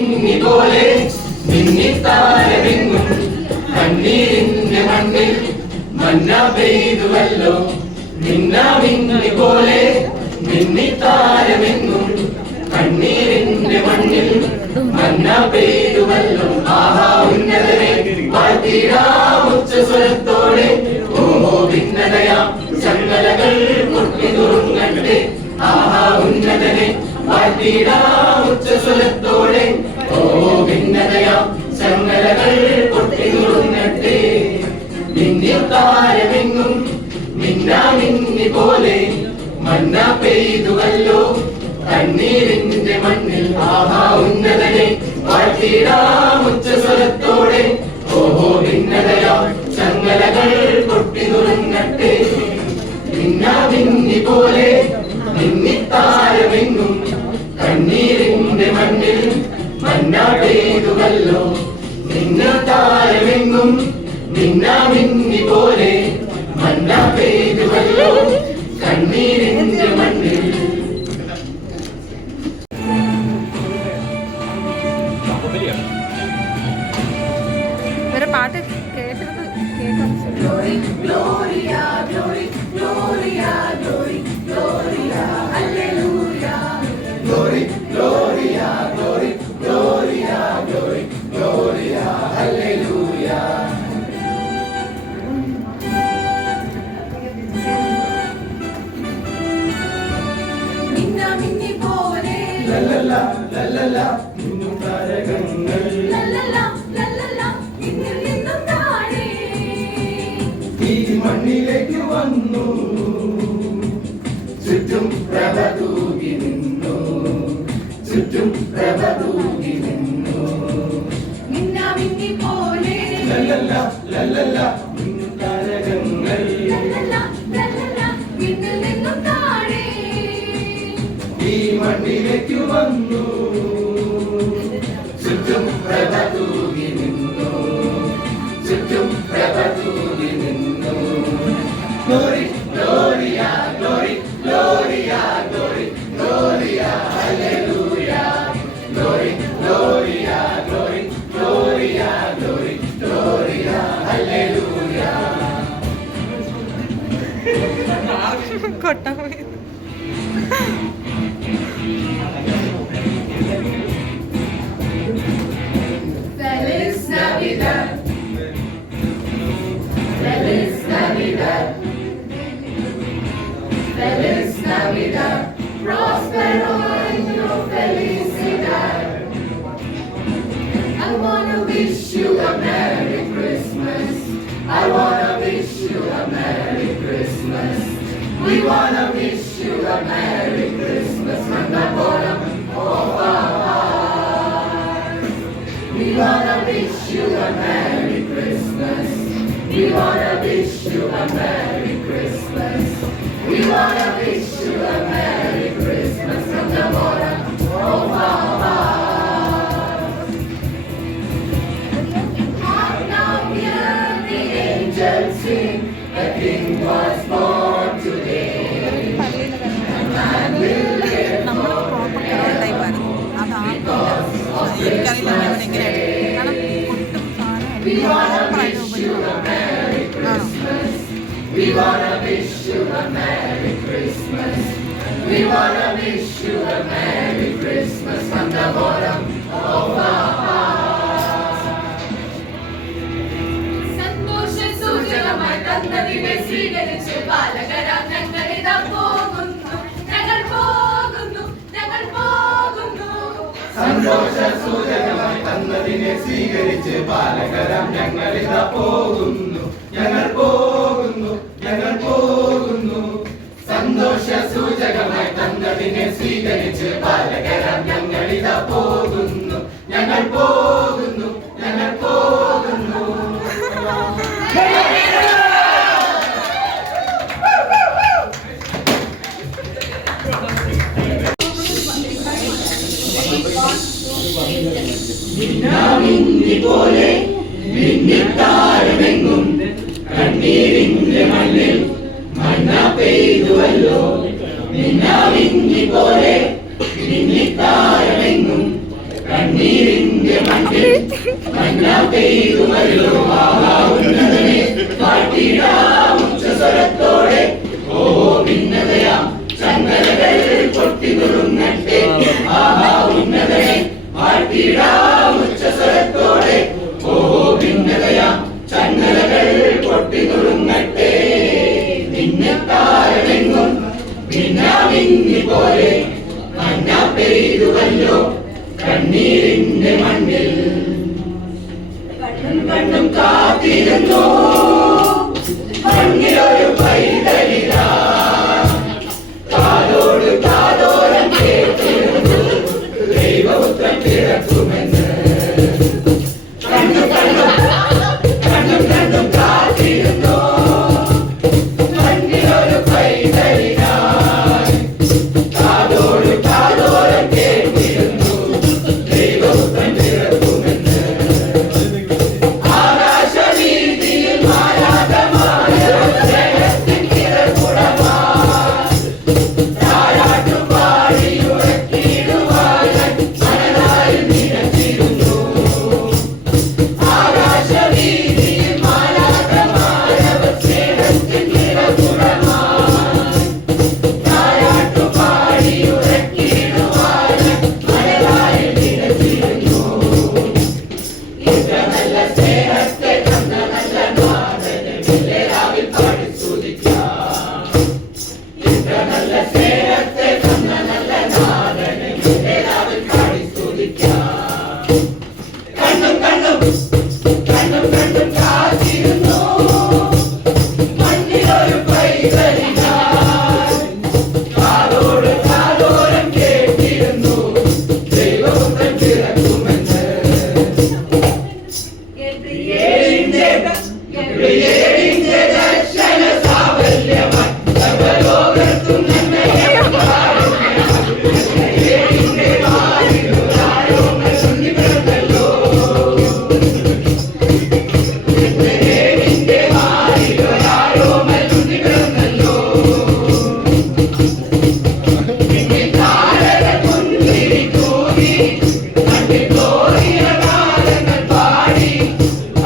പോലെ മിന്നിത്താരമെങ്ങും കണ്ണീരിന്റെ മണ്ണിൽ മന്ന പെയ്തുവല്ലോ മിന്നാമിന്നി പോലെ മിന്നിത്താരമെങ്ങും കണ്ണീരിന്റെ മണ്ണിൽ മന്ന പെയ്തുവല്ലോ ആഹാ ഉന്നതനെ വാഴ്ത്തിടാം ഉച്ചസ്വരത്തോടെ ഓഹോ ഭിന്നതയാം ചങ്ങലകൾ പൊട്ടിതുറുങ്ങട്ടെ ആഹാ ഉന്നതനെ വാഴ്ത്തിടാം ഉച്ചസ്വരത്തോടെ ഓഹോ ഭിന്നതയാം ചങ്ങലകൾ പൊട്ടിതുറുങ്ങട്ടെ മിന്നിത്താരമെങ്ങും മിന്നാമിന്നി പോലെ മന്ന പെയ്തുവല്ലോ കണ്ണീരിന്റെ മണ്ണിൽ ആഹാ ഉന്നതനെ വാഴ്ത്തിടാം ഉച്ചസ്വരത്തോടെ ഓഹോ ഭിന്നതയാം ചങ്ങലകൾ പൊട്ടിതുറങ്ങട്ടെ മിന്നാമിന്നി പോലെ മിന്നിത്താരമെങ്ങും കണ്ണീരിന്റെ മണ്ണിൽ മന്ന പെയ്തുവല്ലോ മിന്നിത്താരമെങ്ങും മിന്നാമിന്നി പോലെ മന്ന പെയ്തുവല്ലോ കണ്ണീരിന്റെ മണ്ണിൽ. പാട്ട് കേട്ടത് കേൾക്കാം. Glory Gloria glory Gloria glory Gloria hallelujah glory Gloria glory Gloria glory Gloria hallelujah. മിന്നാമിന്നി പോലെ ലല്ലല ലല്ലല മിന്നും താരകങ്ങൾ ലല്ലല ലല്ലല മിന്നിൽ നിന്നും താഴെ ഈ മണ്ണിലേക്ക് വന്നു ചുറ്റും പ്രഭ തൂകി നിന്നു ചുറ്റും പ്രഭ തൂകി നിന്നു മിന്നാമിന്നി പോലെ ലല്ലല ലല്ലല മിന്നും താരകങ്ങൾ ലല്ലല ലല്ലല മിന്നിൽ നിന്നും താഴെ ഈ മണ്ണിലേക്ക് വന്നു ചുറ്റും പ്രഭ തൂകി നിന്നു ചുറ്റും പ്രഭ തൂകി നിന്നു. Glory Gloria glory Gloria glory Gloria hallelujah glory Gloria glory Gloria glory Gloria hallelujah. കൊട്ടാ Feliz Navidad. Feliz Navidad. Feliz Navidad. Prospero año felicidad. I wanna wish you a Merry Christmas. I wanna wish you a Merry Christmas. We wanna wish you a Merry Christmas from the bottom of our hearts. We wanna wish you a Merry Christmas. We wanna wish you a Merry Christmas. We wanna wish you a Merry Christmas from the bottom of our hearts. Hark now, hear the angels sing. A King was born today. A man will live We wanna wish you a Merry Christmas. We wanna wish you a Merry Christmas. We wanna wish you a Merry Christmas from the bottom of our hearts. സന്തോഷ സൂചകമായി തന്നതിനെ സ്വീകരിച്ച് ബാലകരാം ഞങ്ങളിതാ പോകുന്നു ഞങ്ങൾ പോകുന്നു ഞങ്ങൾ പോകുന്നു. സന്തോഷ സൂചകമായി തന്നതിനെ സ്വീകരിച്ച് ബാലകരാം ഞങ്ങളിതാ പോകുന്നു ഞങ്ങൾ പോകുന്നു ഞങ്ങൾ പോകുന്നു. സന്തോഷ സൂചകമായി തന്നതിനെ സ്വീകരിച്ച് ബാലകരാം ഞങ്ങളിതാ പോകുന്നു ഞങ്ങൾ പോകുന്നു ഞങ്ങൾ പോകുന്നു. മിന്നാമിന്നി പോലെ മിന്നിത്താരമെങ്ങും കണ്ണീരിന്റെ മണ്ണിൽ മന്ന പെയ്തുവല്ലോ മിന്നാമിന്നി പോലെ മിന്നിത്താരമെങ്ങും കണ്ണീരിന്റെ മണ്ണിൽ മന്ന പെയ്തുമല്ലോ ഉന്നതനെ പാട്ടിടാം ഉച്ചസ്വരത്തോടെ ഓ ഭിന്നതയാം ചങ്ങലകൾ പൊട്ടി നുറുങ്ങട്ടെ ആഹാ ഉന്നതനെ പാട്ടിടാം ഉച്ചസ്വരത്തോടെ ഓ ഭിന്നതയാം ചങ്ങലകൾ പൊട്ടി നുറുങ്ങട്ടെ നിന്നെ താരമെങ്ങും മിന്നാമിന്നി പോലെ മഞ്ഞ പെയ്തുവല്ലോ കണ്ണീരിന്റെ മണ്ണിൽ കണ്ണും കാത്തിരുന്നു മണ്ണിലൊരു പൈതലിതാ കാതോട് കാതോരം കേട്ടിരുന്നു ദൈവപുത്രൻ പിറക്കുമെന്ന് കണ്ണും കാത്തിരുന്നു മണ്ണിലൊരു പൈതലിതാ കാതോട് കാതോരം കേട്ടിരുന്നു ദൈവപുത്രൻ പിറക്കുമെന്ന് ആകാശവീതിയിൽ മാലാഖമാർ സ്നേഹത്തിൻ കിറകുടമാർ താരാട്ടുപാടി ഉറക്കിയിടുവാൻ മനതാരിൽ നിലച്ചിരുന്നു ആകാശവീതിയിൽ മാലാഖമാർ സ്നേഹത്തിൻ കിറകുടമാർ താരാട്ടുപാടി ഉറക്കിയിടുവാൻ മനതാരിൽ നിലച്ചിരുന്നു ഇത്ര നല്ല സ്നേഹത്തെ തന്ന നല്ല നാഥനെ വിലരാവിൽ പാടി സ്തുതിക്കാം ഇത്ര നല്ല സ്നേഹത്തെ തന്ന നല്ല നാഥനെ വിലരാവിൽ പാടി സ്തുതിക്കാം കണ്ണും കാത്തിരുന്നു മണ്ണിലൊരു പൈതലിനായി കാതോട് കാതോരം കേട്ടിരുന്നു ദൈവപുത്രൻ പിറക്കുമെന്ന് ഗബ്രിയേലിന്റെ ദർശന സാഫല്യമായി സർവ്വലോകർക്കും നന്മയും കാരുണ്യമായി ഗബ്രിയേലിന്റെ വാതിലുകളായോ മരുന്നി പിറന്നല്ലോ ഗബ്രിയേലിന്റെ വാതിലുകളായോ മരുന്നി പിറന്നല്ലോ പിന്നിൽ താരകൾ മുൻപിൽ തൂകി മണ്ണിൽ തോറിയ നാദങ്ങൾ പാടി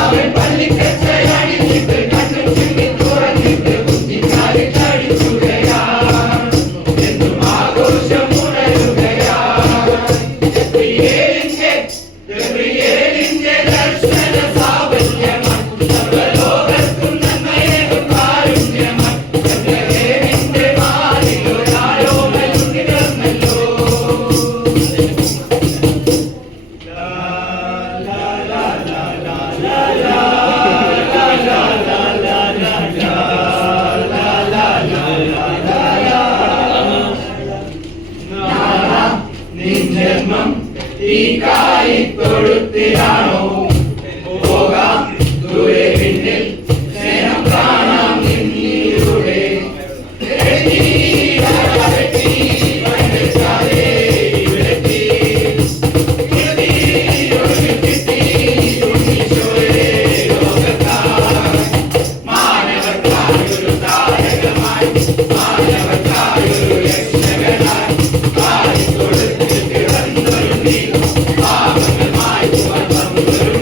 അവൻ പള്ളിക്കച്ചയണിഞ്ഞിട്ട് കണ്ണും ചിമ്മി തുറന്നിട്ട് കുഞ്ഞിക്കാലിൽ ചടിച്ചുകയാ എന്നും ആഘോഷം ഉണരുകയാ ഗബ്രിയേലിന്റെ ദർശന സാഫല്യമായി സർവ്വലോകർക്കും നന്മയേകും കാരുണ്യമായി ഗബ്രിയേലിന്റെ വാതിലുകളായോ മരുന്നി പിറന്നല്ലോ നിൻ ജന്മം ഈ കാലിത്തൊഴുത്തിലാണോ പോകാം ദൂരെ പിന്നിൽ സ്നേഹം കാണാം നിന്നിലൂടെ മാനവർക്കായൊരു താരകമായി മാനവർക്കായൊരു രക്ഷകനായി കാലിത്തൊഴുത്തിൽ പിറന്നൊരു നീ പാപങ്ങൾ മായ്ക്കുവാൻ വന്നൊരു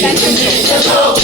Thank you.